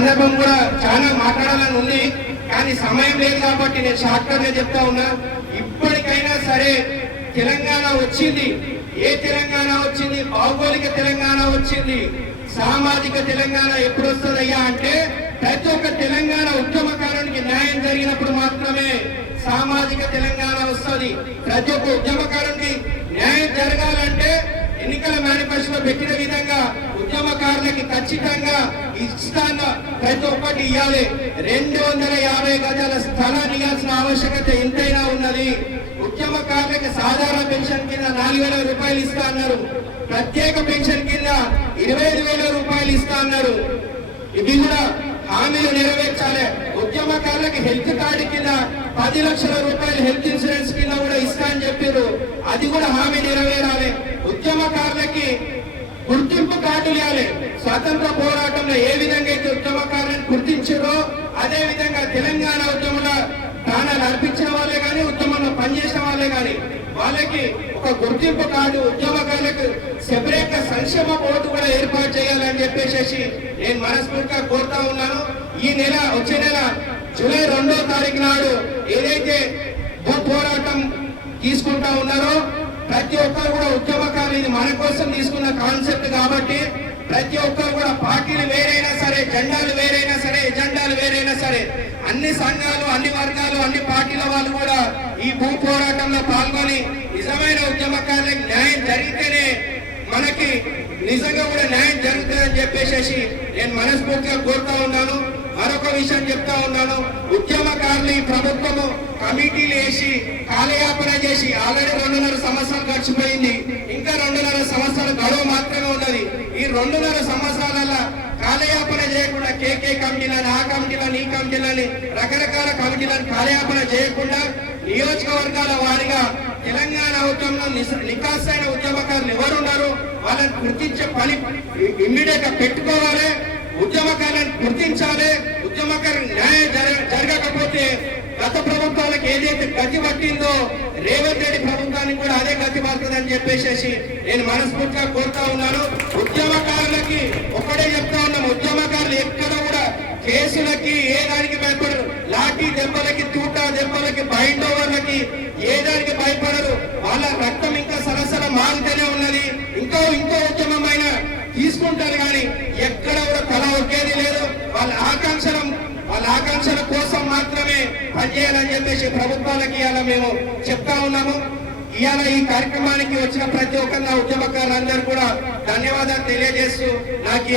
సందర్భం కూడా చాలా మాట్లాడాలని ఉంది, కానీ సమయం లేదు కాబట్టి నేను షార్ట్ కట్ గా చెప్తా ఉన్నా. ఇప్పటికైనా సరే తెలంగాణ వచ్చింది. ఏ తెలంగాణ వచ్చింది? భౌగోళిక తెలంగాణ వచ్చింది. సామాజిక తెలంగాణ ఎప్పుడు వస్తుందయ్యా అంటే ప్రతి ఒక్క తెలంగాణ ఉద్యమకారునికి న్యాయం జరిగినప్పుడు మాత్రమే సామాజిక తెలంగాణ వస్తుంది. ప్రతి ఒక్క ఉద్యమకారునికి న్యాయం జరగాలంటే ఎన్నికల మేనిఫెస్టోలో పెట్టిన విధంగా ఉద్యమకారులకి ఖచ్చితంగా ఇస్తాన్న ప్రతి ఒక్కటి ఇవ్వాలి. 250 గజాల స్థలాన్ని ఇవ్వాల్సిన ఆవశ్యకత ఎంతైనా ఉన్నది. ఉద్యమకారులకి సాధారణ పెన్షన్ కింద 4,000 రూపాయలు ఇస్తా అన్నారు. ప్రత్యేక పెన్షన్ కింద 25,000 రూపాయలు ఇస్తా అన్నారు. ఇవి కూడా హామీలు నెరవేర్చాలి. ఉద్యమకారులకి హెల్త్ కార్డు కింద 10 లక్షల రూపాయలు హెల్త్ ఇన్సూరెన్స్ కింద కూడా ఇస్తా అని చెప్పారు. అది కూడా హామీ నెరవేరాలి. ఉద్యమకారులకి గుర్తింపు కార్డులు ఇవ్వాలి. స్వాతంత్ర పోరాటంలో ఏ విధంగా అయితే ఉద్యమకారులను గుర్తించారో అదే విధంగా తెలంగాణ ఉద్యమంలో ప్రాణాలు అర్పించిన వాళ్ళే కానీ ఉద్యమంలో పనిచేసిన వాళ్ళే కానీ వాళ్ళకి ఒక గుర్తింపు కార్డు, ఉద్యమకారులకు సెపరేట్ గా సంక్షేమ బోర్డు కూడా ఏర్పాటు చేయాలని చెప్పేసి నేను మనస్ఫూర్తిగా కోరుతా ఉన్నాను. ఈ నెల వచ్చే నెల జూలై 2వ తారీఖు నాడు ఏదైతే పోరాటం తీసుకుంటా ఉన్నారో ప్రతి ఒక్కరు కూడా ఉద్యమకారులు ఇది మన కోసం తీసుకున్న కాన్సెప్ట్ కాబట్టి ప్రతి ఒక్కరు కూడా పార్టీలు వేరైనా సరే, జెండాలు వేరైనా సరే, ఎజెండాలు వేరైనా సరే అన్ని సంఘాలు, అన్ని వర్గాలు, అన్ని పార్టీల వాళ్ళు కూడా ఈ భూ పోరాటంలో పాల్గొని నిజమైన ఉద్యమకారులకు న్యాయం జరిగితేనే మనకి నిజంగా కూడా న్యాయం జరుగుతుందని చెప్పేసి నేను మనస్ఫూర్తిగా కోరుతా ఉన్నాను. మరొక విషయం చెప్తా ఉన్నాను. ఉద్యమకారులు ఈ ప్రభుత్వము కమిటీలు వేసి కాలయాపన చేసి ఆల్రెడీ 2.5 సంవత్సరాలు గడిచిపోయింది. ఇంకా 2.5 సంవత్సరాలు గడువు మాత్రమే ఉన్నది. ఈ 2.5 సంవత్సరాల కాలయాపన చేయకుండా కేకే కమిటీలని, ఆ కమిటీలని, ఈ కమిటీలని, రకరకాల కమిటీలను కాలయాపన చేయకుండా నియోజకవర్గాల వారిగా తెలంగాణ ఉద్యమంలో నికాసైన ఉద్యమకారులు ఎవరున్నారు వాళ్ళని గుర్తించే పని ఇమ్మీడియట్ గా పెట్టుకోవాలి. ఉద్యమకారులను గుర్తించాలి. ఉద్యమకారు న్యాయం జరగకపోతే గత ప్రభుత్వాలకు ఏదైతే గతి పట్టిందో రేవంత్ రెడ్డి ప్రభుత్వానికి కూడా అదే గతి పడుతుందని చెప్పేసి నేను మనస్ఫూర్తిగా కోరుతా ఉన్నాను. ఉద్యమకారులకి ఒక్కడే చెప్తా ఉన్నాం, ఉద్యమకారులు ఎక్కడ కూడా కేసులకి ఏ దానికి భయపడరు. లాఠీ దెబ్బలకి, తూటా దెబ్బలకి, బైండ్ ఓవర్లకి ఏ దానికి భయపడరు. వాళ్ళ రక్తం ఇంకా సరసర మారుతూనే ఉన్నది. ఇంకో ఉద్యమమైన తీసుకుంటారు కానీ ఎక్కడ కూడా తల ఒకేది లేదు. వాళ్ళ ఆకాంక్షల కోసం మాత్రమే పనిచేయాలని చెప్పేసి ప్రభుత్వాలకి ఇవాళ మేము చెప్తా ఉన్నాము. ఇవాళ ఈ కార్యక్రమానికి వచ్చిన ప్రతి ఒక్క ఉద్యమకారులందరూ కూడా ధన్యవాదాలు తెలియజేస్తూ నాకు